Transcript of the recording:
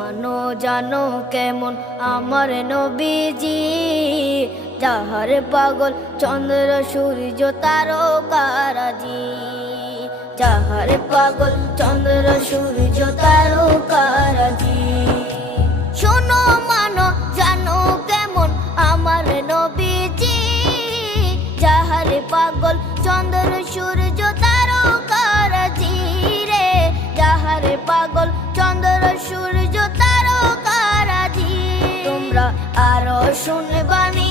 মানো জানো কেমন আমার নবীজি, যাহার পাগল চন্দ্র সূর্য তারকারাজি, যাহার পাগল চন্দ্র সূর্য তারকারাজি। শোনো মানো জানো কেমন আমার নবীজি, যাহার পাগল চন্দ্র সূর্য তারকারাজি রে, যাহার পাগল চন্দ্র সূর্য তারকারাজি। তোমরা আরো শুনবানি